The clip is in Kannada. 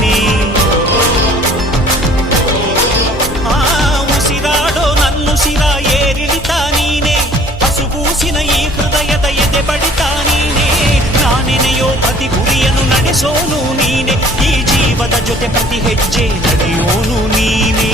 ನೀನೇ. ಉಸಿರಾಡೋ ನನ್ನುಸಿರ ಏರಿಳಿತ ನೀನೇ, ಹಸುಗೂಸಿನ ಈ ಹೃದಯದ ಎದೆ ಬಡಿತ ನೀನೇ. ನಾನೆನೆಯೋ ಪ್ರತಿ ಗುರಿಯನ್ನು ನಡೆಸೋನು ನೀನೆ, ಈ ಜೀವದ ಜೊತೆ ಪ್ರತಿ ಹೆಜ್ಜೆ ನಡೆಯೋನು ನೀನೆ.